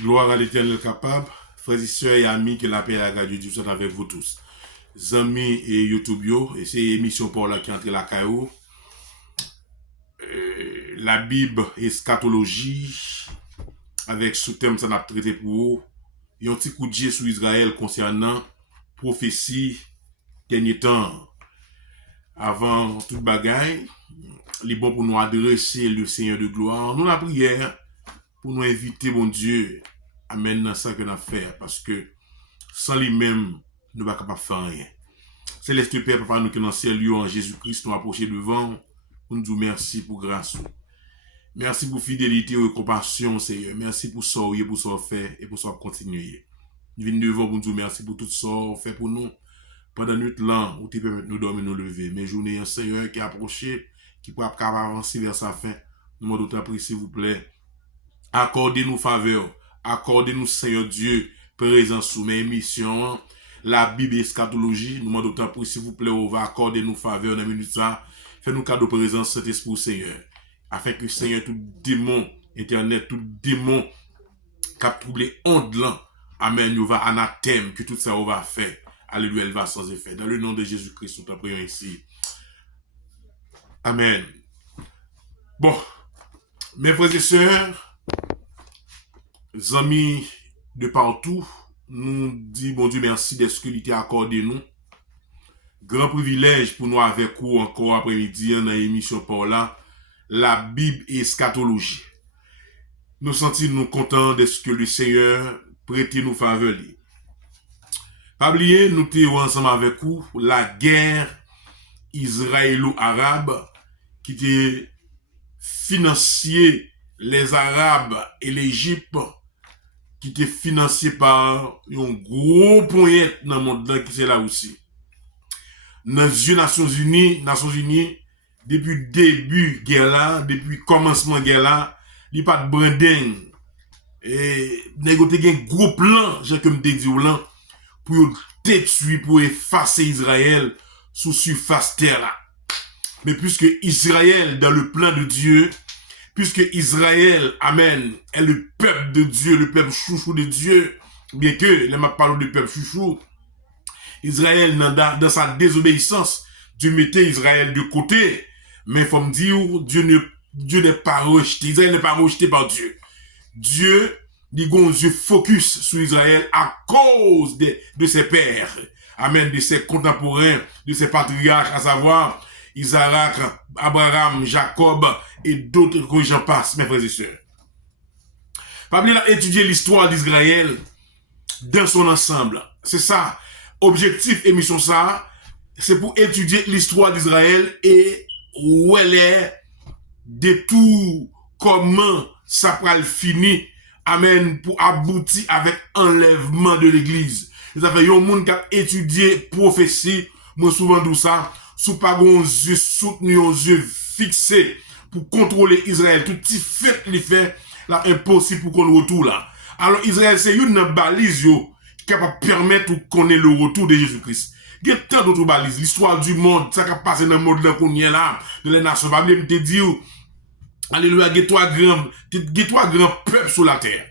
Gloire à l'Éternel capable. Frères et sœurs et amis, que la paix et la grâce de Dieu soient avec vous tous. Amis et YouTube, et c'est émission pour la qui entre la caillou. La Bible eschatologie, avec sous-thème ça n'a traité pour vous. Et un petit coup de jet sur Israël concernant prophétie dernier temps. Avant toute bagaille, il est bon pour nous adresser le Seigneur de gloire. Nous la prière pour nous inviter, bon Dieu, à mener ça que nous faire. Parce que sans lui-même, nous ne sommes pas capables de faire rien. Céleste Père, Papa, nous qui dans le ciel, en Jésus-Christ, nous approcher devant, pour nous dire merci pour grâce. Merci pour fidélité et compassion, Seigneur. Merci pour ça, pour ça fait et pour ça continuer. Nous venons devant pour nous dire merci pour tout ça fait pour nous. Pendant notre temps, où tu permets de nous dormir, nous lever. Mais journée, un Seigneur qui est approché, qui peut avancer vers sa fin. Nous demandons d'autant prier, s'il vous plaît. Accordez-nous faveur. Accordez-nous, Seigneur Dieu, présence sous mes émissions. La Bible eschatologie. Nous demandons d'autant prier, s'il vous plaît. On va accorder nous faveur dans la minute ça. Fais-nous cadeau de présence, cet esprit, Seigneur. Afin que, Seigneur, tout démon, Internet, tout démon, qui a troublé honte là. Amen. Nous va anathème, que tout ça, on va faire. Alléluia, elle va sans effet. Dans le nom de Jésus-Christ, nous t'en prions ici. Amen. Bon, mes frères et sœurs, amis de partout, nous disons, bon Dieu, merci de ce que tu as accordé nous. Grand privilège pour nous avec vous encore après-midi dans l'émission pour là, la Bible eschatologie. Nous sentons nous contents de ce que le Seigneur prête nous faveur. Pas oublier, nous sommes ensemble avec vous, la guerre israélo-arabe qui était financée les Arabes et l'Égypte, qui était financée par un gros point dans le monde qui c'est là aussi. Dans les Nations Unies, depuis le début de guerre là, depuis le commencement de guerre là, il n'y a pas de branding. Et négocier un gros plan, j'ai comme dit là, pour détruire, pour effacer Israël sous surface terre là. Mais puisque Israël, dans le plan de Dieu, puisque Israël, amen, est le peuple de Dieu, le peuple chouchou de Dieu, bien que, là, m'a parlé du peuple chouchou, Israël, dans sa désobéissance, Dieu mettait Israël de côté, mais il faut me dire, Dieu n'est pas rejeté, Israël n'est pas rejeté par Dieu. Dieu, il a un yeux focus sur Israël à cause de ses pères, amen, de ses contemporains, de ses patriarches, à savoir Isaac, Abraham, Jacob et d'autres que j'en passe, mes frères et sœurs. Pabli a étudié l'histoire d'Israël dans son ensemble. C'est ça. Objectif émission ça, c'est pour étudier l'histoire d'Israël et où elle est de tout, comment ça va le finir. Amen, pour aboutir avec enlèvement de l'église. Ça fait un monde qui a étudié prophétie, moi souvent tout ça, sous pas un yeux soutenu, un yeux fixé pour contrôler Israël. Tout petit fait les fait, là, impossible pour qu'on le retourne là. Alors Israël, c'est une balise, yo, qui va permettre qu'on ait le retour de Jésus-Christ. Il y a tant d'autres balises. L'histoire du monde, ça qui a passé dans le monde là qu'on y est là, de la nation. Je vais te dire, alléluia, il y a trois grands peuples sur la terre.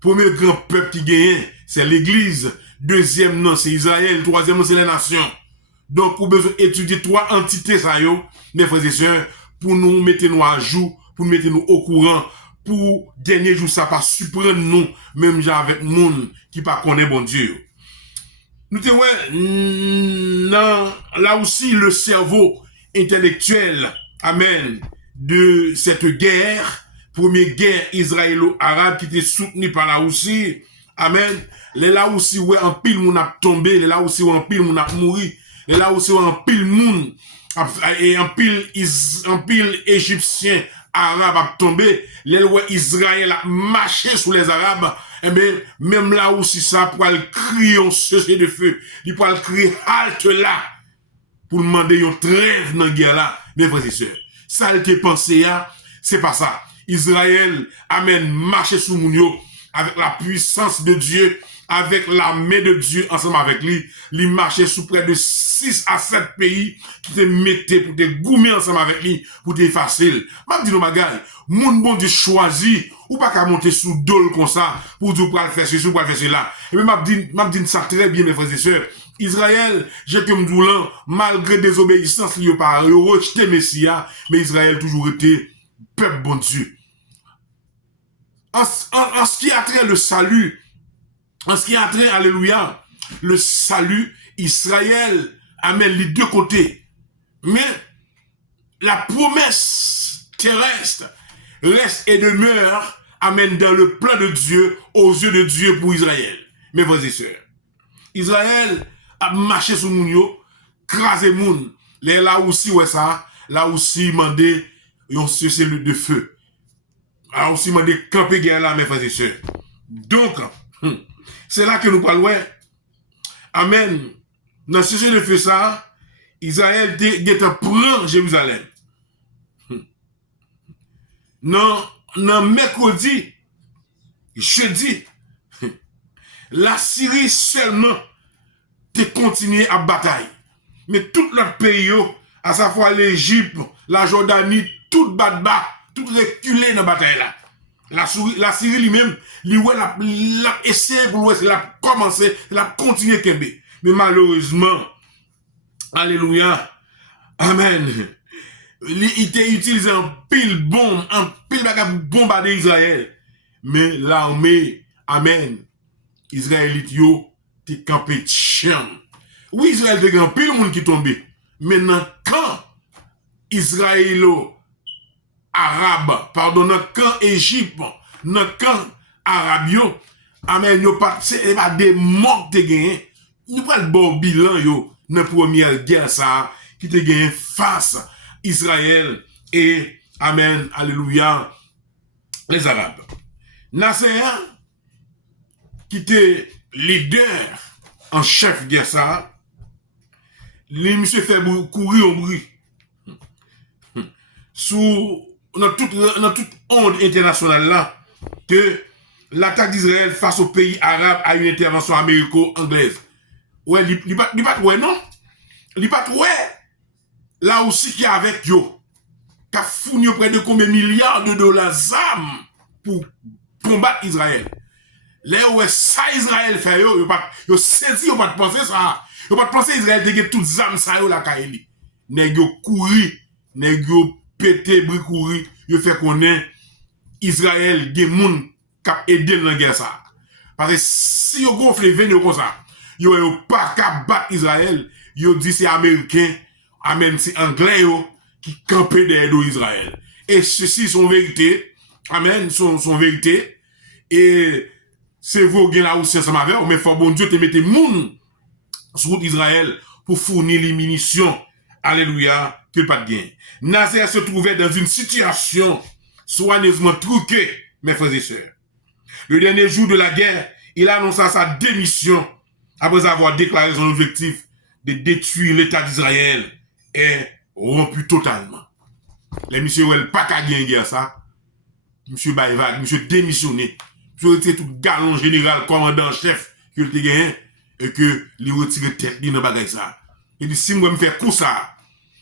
Premier grand peuple qui gagne, c'est l'église. Deuxième nom, c'est Israël. Troisième nom, c'est les nations. Donc, on a besoin d'étudier trois entités, ça yo, mes frères et sœurs, pour nous mettre nous à jour, pour nous mettre nous au courant, pour dernier jour, ça pas surprendre nous, même genre avec monde qui pas connaît bon Dieu. Nous te ouais, non, là aussi, le cerveau intellectuel, amen, de cette guerre, première guerre israélo-arabe qui était soutenue par la Russie, amen, les là aussi, ouais, en pile, moun a tombé, les là aussi, ouais, en pile, moun a mouru, les là aussi, ouais, en pile, moun, et en pile égyptien, arabe a tombé, les ouais, Israël a marché sous les arabes, eh bien, même là aussi, ça, pour le crier en cessez de feu, il pour le crier halte là, pour demander une trêve dans la guerre là, mes frères et sœurs. Ça, elle te pensé, c'est pas ça. Israël, amen, marché sous Mounio, avec la puissance de Dieu, avec l'armée de Dieu ensemble avec lui, il marchait sous près de 6 à 7 pays qui te mettaient pour te goumer ensemble avec lui, pour te facile. M'a dit nos bagailles, moun bon Dieu choisi, ou pas qu'à monter sous dol comme ça, pour dire pour le faire ceci, pour le faire cela. Et puis m'a dit ça très bien, mes frères et sœurs. Israël, j'ai comme doulant, malgré désobéissance, il a pas rejeté Messia, mais Israël toujours été peuple bon Dieu. En ce qui a trait le salut, en ce qui a trait, alléluia, le salut, Israël amène les deux côtés. Mais la promesse terrestre reste et demeure, amène dans le plan de Dieu, aux yeux de Dieu pour Israël. Mes frères et sœurs, Israël a marché sur moun yo, crasé moun. Là aussi, ouais ça, là aussi, mandé, yon cellule de feu. Là aussi, mandé camper guerre là, mes frères et sœurs. Donc, c'est là que nous parlons. Amen. Dans ce cellule de feu ça, Israël prend Jérusalem. Non, mercredi, jeudi, la Syrie seulement te continuer à bataille. Mais tout l'autre pays, à sa fois l'Égypte, la Jordanie, tout bat, tout reculé dans la bataille là. La Syrie lui-même, l'a essayé pour l'Ouest, l'a commencé, l'a continué Kembe. Mais malheureusement, alléluia, amen, il t'a utilisé un pile bombe, un pile bagage pour bombarder Israël. Mais l'armée, amen, Israélite yo, t'es campé chien. Oui, Israël te grand pile monde qui tombe. Maintenant, quand Israélo arabe, pardon, quand Égypte, quand Arabio, amen, yo pas, c'est pas des morts te gagné. Nous pas le bon bilan yo, dans la première guerre ça, qui te gagné face Israël et, amen, alléluia, les Arabes. Nasser, qui était leader en chef guerre ça, les monsieur fait courir au bruit. Dans toute onde internationale là, que l'attaque d'Israël face au pays arabe a une intervention américo-anglaise. Ouais, il pas ouais, non? Il pas ouais. Là aussi qui est avec yo, qui a fourni près de combien de milliards de dollars d'armes pour combattre Israël. Là où ça Israël fait yo saisi, yo pas de penser ça. Yo pas de penser Israël de toutes les armes ça yo la kaeli. Nèg yo couri, nèg yo pété bri couri, yo fait connaître Israël des moun k'ap aider dans la guerre ça. Parce que si yo gonfle venir comme ça, yo pas k'ap battre Israël, yo dit c'est américain, amen c'est anglais yo qui campé derrière Israël. Et ceci sont vérité, amen, sont vérité et c'est vous qui là aussi ensemble avec, mais faut bon Dieu te mette moun sur Israël pour fournir les munitions. Alléluia, que pas de gain. Nasser se trouvait dans une situation soigneusement truquée, mes frères et sœurs. Le dernier jour de la guerre, il annonça sa démission après avoir déclaré son objectif de détruire l'État d'Israël et rompu totalement. Les messieurs n'ont pas qu'à gagner guerre ça. Monsieur Baïvad, monsieur démissionné. Monsieur était tout galon général, commandant chef, que le gagné et que lui retire tête dans le bagage ça. Il dit si moi me faire coup ça,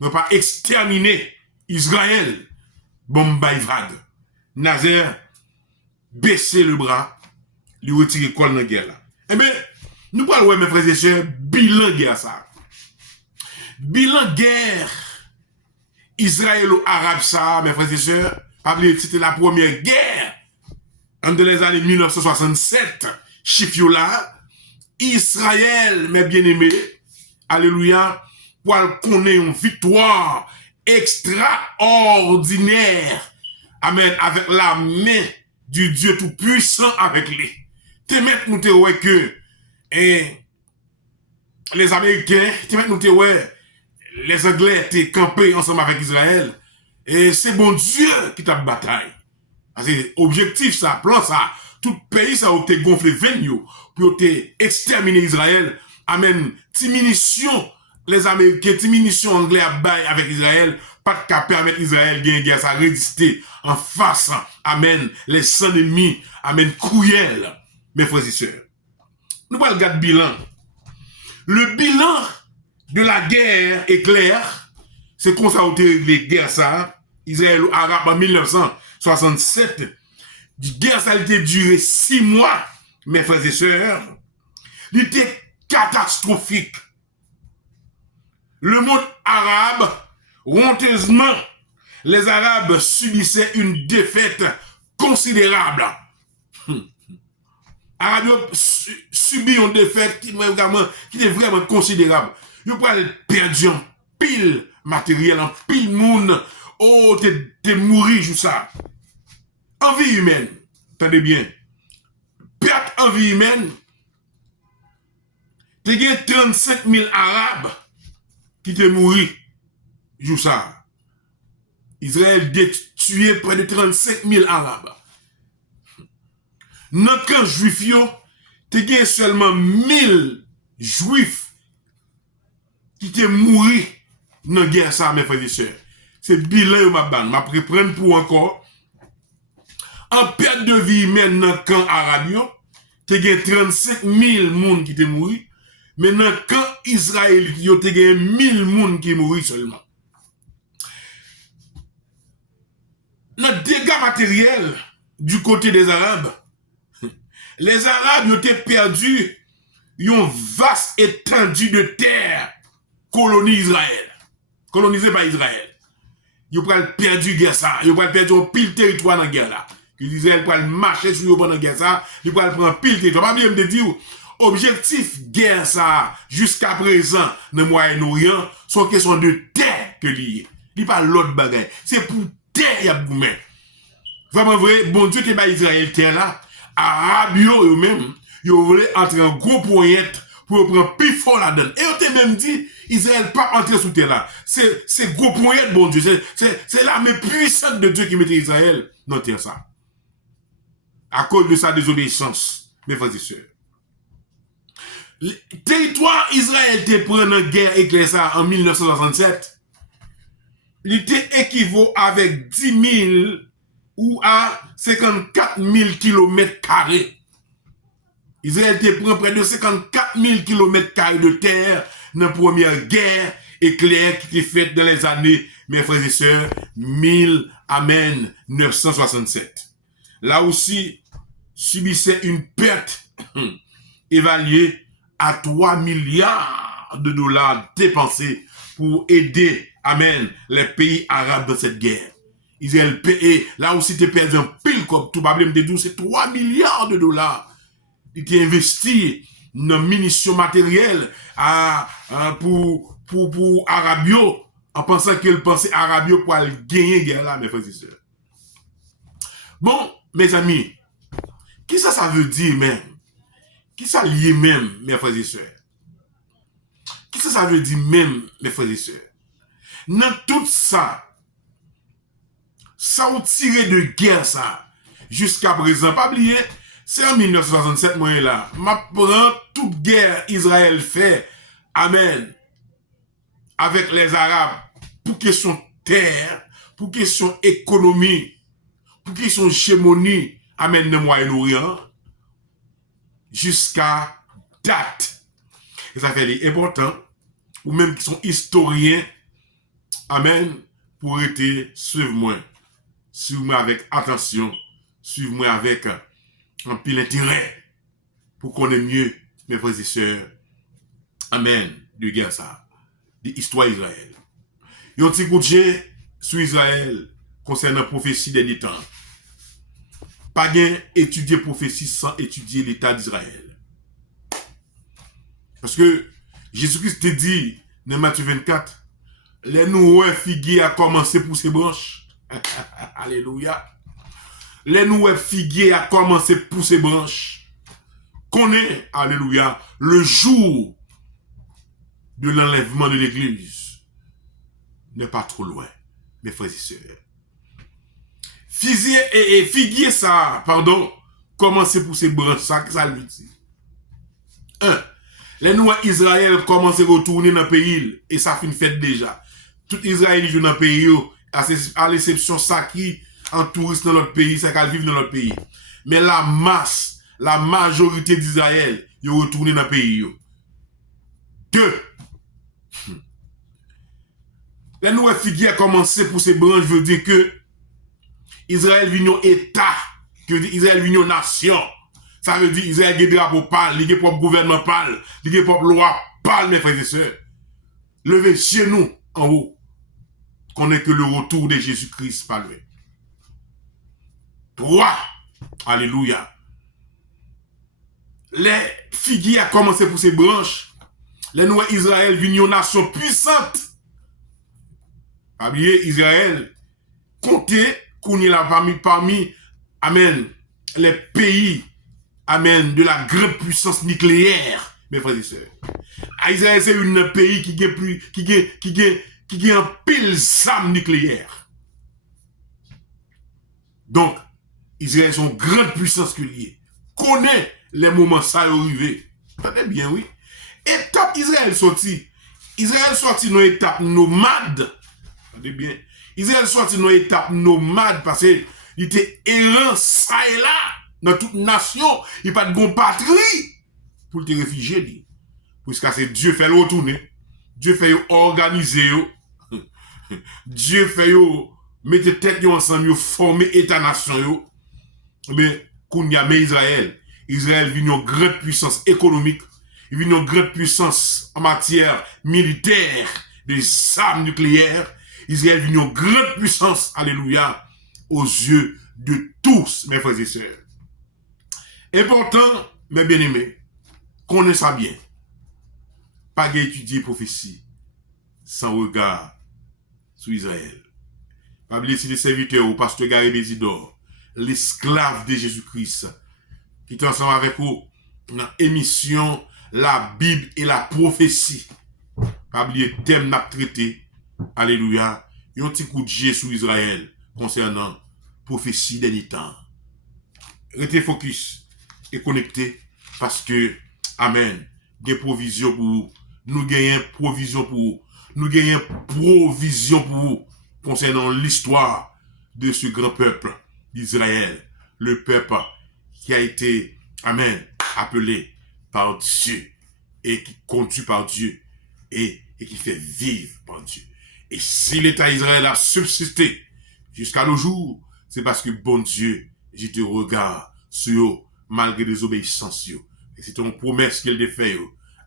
je ne pas exterminer Israël. Bon Baïvad. Nazer baisser le bras, lui retirer col dans la guerre là. Eh bien, nous parlons, mes frères et sœurs, bilan guerre ça. Bilan guerre israélo-arabe ça, mes frères et sœurs, c'était la première guerre entre les années 1967, chiffre là, Israël, mes bien-aimés, alléluia, pour connaître une victoire extraordinaire, amen, avec la main du Dieu Tout-Puissant avec lui. Te mettre nous te ouais que les Américains, te mettre nous te ouais les Anglais te campé ensemble avec Israël et c'est bon Dieu qui t'a bataille. Parce que objectif ça, plan ça, tout pays ça a été gonflé 20 pour te exterminer Israël. Amen. Ti munitions les Américains, ti munitions anglais à bail avec Israël, pas de cas permettre Israël gagner guerre ça résister en face. Amen. Les sans ennemis, amen, cruels, mes frères et sœurs. nous allons regarder le bilan. Le bilan de la guerre est clair. C'est comme ça que les guerres ça. Israël-Arabe en 1967. La guerre ça a été duré 6 mois, mes frères et sœurs. Il était catastrophique. Le monde arabe, honteusement, les Arabes subissaient une défaite considérable. Arabes subit une défaite qui est vraiment considérable. Ils ont perdu en pile matériel, en pile monde. Oh, t'es mouru, tout ça. En vie humaine, attendez bien. Perte en vie humaine. T'es gagné 35 000 Arabes qui t'es mouru, tout ça. Israël a tué près de 35 000 Arabes. Dans le camp juif, tu gagné seulement 1000 juifs qui t'es mouru dans la guerre, ça, mes frères et sœurs. C'est bilan, ma bande. Ma prendre pour encore. En perte de vie humaine dans le camp arabe, tu gagné 35 000 personnes qui t'es mouru. Mais dans le camp israélien, tu as gagné 1000 personnes qui mouru seulement. Dans le dégât matériel du côté des Arabes, les Arabes ont perdu une vaste étendue de terre colonisée par Israël. Ils ont perdu la guerre ça. Ils ont perdu un pile territoire dans la guerre là. Israël peut marcher sur la guerre ça. Ils vont prendre pile territoire. Pas bien me dire, objectif guerre ça, jusqu'à présent, dans le Moyen-Orient, sont question de terre que lié. Il n'y a pas l'autre bagaille. C'est pour terre, il y a gourmet. Vraiment vrai, bon Dieu qui est Israël terre là, Arabes eux-mêmes, ils voulaient entrer en gros poignette pour prendre plus fort là-dedans. Et on t'a même dit, Israël pas entrer sous terre là. C'est gros poignette, bon Dieu. C'est l'armée puissante de Dieu qui mettait Israël dans terre ça. À cause de sa désobéissance, mes frères et sœurs. Le territoire Israël était pris en guerre avec ça en 1967. Il était équivaut avec 10 000 ou à 54 000 km². Israël était pris près de 54 000 km² de terre dans la première guerre éclair qui était faite dans les années, mes frères et sœurs, 1967. Là aussi, subissait une perte évaluée à 3 milliards de dollars dépensés pour aider, amen, les pays arabes dans cette guerre. Israël payé, là aussi, tu perdu un pile comme tout problème de c'est 3 milliards de dollars. Il était investi dans munitions matérielles pour Arabio, en pensant qu'il pensait Arabio pour aller gagner guerre là, mes frères et sœurs. Bon, mes amis, qui ça veut dire même? Qui ça lié même, mes frères et sœurs? Qui ça veut dire même, mes frères et sœurs? Dans tout ça, ça ont tiré de guerre ça, jusqu'à présent, pas oublier, c'est en 1967, moi là, m'apprend toute guerre Israël fait, amen, avec les Arabes, pour question terre, pour question économie, pour question hégémonie, amen, dans le Moyen-Orient, jusqu'à date. Et ça fait important, ou même qui sont historiens, amen, pour être suivre-moi avec attention, suivre-moi avec un pile intérêt, pour connaître mieux mes frères et sœurs, amen, de guerre ça, de l'histoire d'Israël. Il y a un petit coup de jet sur Israël concernant la prophétie des temps. Pas gain étudier prophétie sans étudier l'état d'Israël. Parce que Jésus-Christ te dit dans Matthieu 24, les nouveaux figuiers a commencé pour ses branches. Alléluia. Les nouveaux figuiers a commencé pour ses branches. Connaît, alléluia, le jour de l'enlèvement de l'église n'est pas trop loin, mes frères et sœurs. Figuier ça, pardon, commencer pour ses branches, ça lui dit. 1. Les noirs Israël commencent à retourner dans le pays, et ça fait une fête déjà. Tout Israël joue dans le pays, à l'exception ça qui en touriste dans notre pays, ça qu'elle vit dans notre pays. Mais la masse, la majorité d'Israël, ils retournent dans le pays. Deux, la nouvelle figuier a commencé pour ces branches, veut dire que Israël vient un État, que Israël vient une nation. Ça veut dire Israël a un drapeau pâle, il a un propre gouvernement pâle, il a une propre loi pâle, mes frères et sœurs. Levez chez nous, en haut, qu'on n'est que le retour de Jésus-Christ par lui. Trois, alléluia. Les figuiers a commencé pour ces branches. Les noirs Israël viennent une nation puissante. Pas oublier Israël, comptez qu'on est là parmi, amen, les pays, amen, de la grande puissance nucléaire, mes frères et sœurs. Israël, c'est un pays qui a un pile d'armes nucléaires. Donc, Israël, c'est une grande puissance que liée. Connaît les moments ça arrivé. Attendez bien, oui. Étape Israël sorti. Israël sorti dans une étape nomade. Attendez bien. Israël sorti dans une étape nomade parce qu'il était errant ça et là dans toute nation. Il n'y a pas de bon patrie pour te réfugier. Puisque c'est Dieu fait le retourner. Dieu fait organiser. Dieu fait mettre tête ensemble, former État-nation. Mais quand il y a Israël, Israël vient une grande puissance économique, il vient une grande puissance en matière militaire, des armes nucléaires. Israël vient une grande puissance, alléluia, aux yeux de tous, mes frères et sœurs. Important, mes bien-aimés, connaissez ça bien. Pas étudier prophétie sans regard sur Israël. Pas oublier si les serviteurs ou pasteur Gary Bézidor, l'esclave de Jésus-Christ, qui est ensemble avec vous dans l'émission La Bible et la prophétie. Pas oublier thème n'a traité. Alléluia. Il y a un petit coup de jet sur Israël concernant prophétie des temps. Restez focus et connecté parce que, amen, il y a provision pour vous. Nous gagnons provision pour vous. Nous gagnons provision pour vous concernant l'histoire de ce grand peuple d'Israël. Le peuple qui a été, amen, appelé par Dieu et qui conduit par Dieu et qui fait vivre par Dieu. Et si l'État Israël a subsisté jusqu'à nos jours, c'est parce que bon Dieu, je te regarde sur eux, malgré des obéissances. Et c'est une promesse qu'il a fait.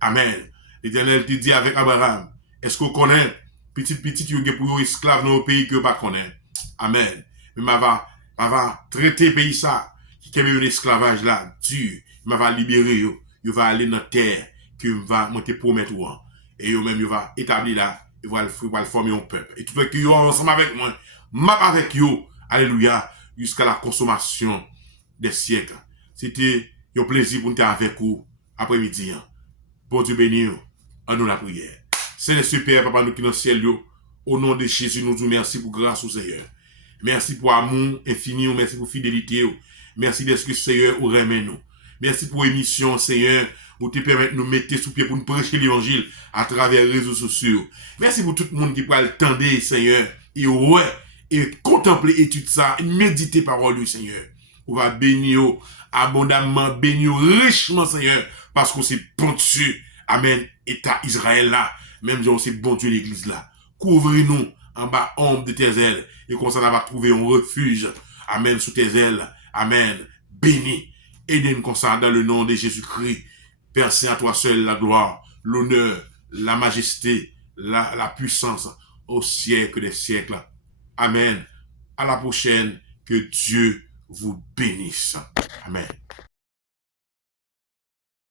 Amen. L'Éternel te dit avec Abraham, est-ce qu'on connaît petit, il y a pour esclaves dans le pays que vous ne connaissez pas. Amen. Mais va traiter le pays ça, qui a un esclavage là, dur. Il va libérer, il va aller dans la terre que va te promettre. Et eux-mêmes, il va établir là, il va le former un peuple. Et tout le monde ensemble avec moi, map avec eux, alléluia, jusqu'à la consommation des siècles. C'était un plaisir pour nous être avec vous après-midi. Bon Dieu béni, en nous la prière. Seigneur, Père, Papa, nous qui dans le ciel, au nom de Jésus, nous disons merci pour grâce au Seigneur. Merci pour amour infini, merci pour fidélité. Merci d'être que Seigneur, au remet nous. Merci pour l'émission, Seigneur, pour te permettre de nous mettre sous pied pour nous prêcher l'évangile à travers les réseaux sociaux. Merci pour tout le monde qui peut attendre, Seigneur, et contempler, étudier ça, et méditer parole du Seigneur. On va bénir abondamment, bénir richement, Seigneur, parce que c'est bon Dieu. Amen. État Israël là, même si c'est bon Dieu l'église là. Couvrez-nous en bas ombre de tes ailes, et comme ça, on va trouver un refuge. Amen, sous tes ailes. Amen. Béni. Aidez-nous comme ça dans le nom de Jésus-Christ. Père Saint, à toi seul la gloire, l'honneur, la majesté, la puissance au siècle des siècles. Amen. À la prochaine. Que Dieu vous bénisse. Amen.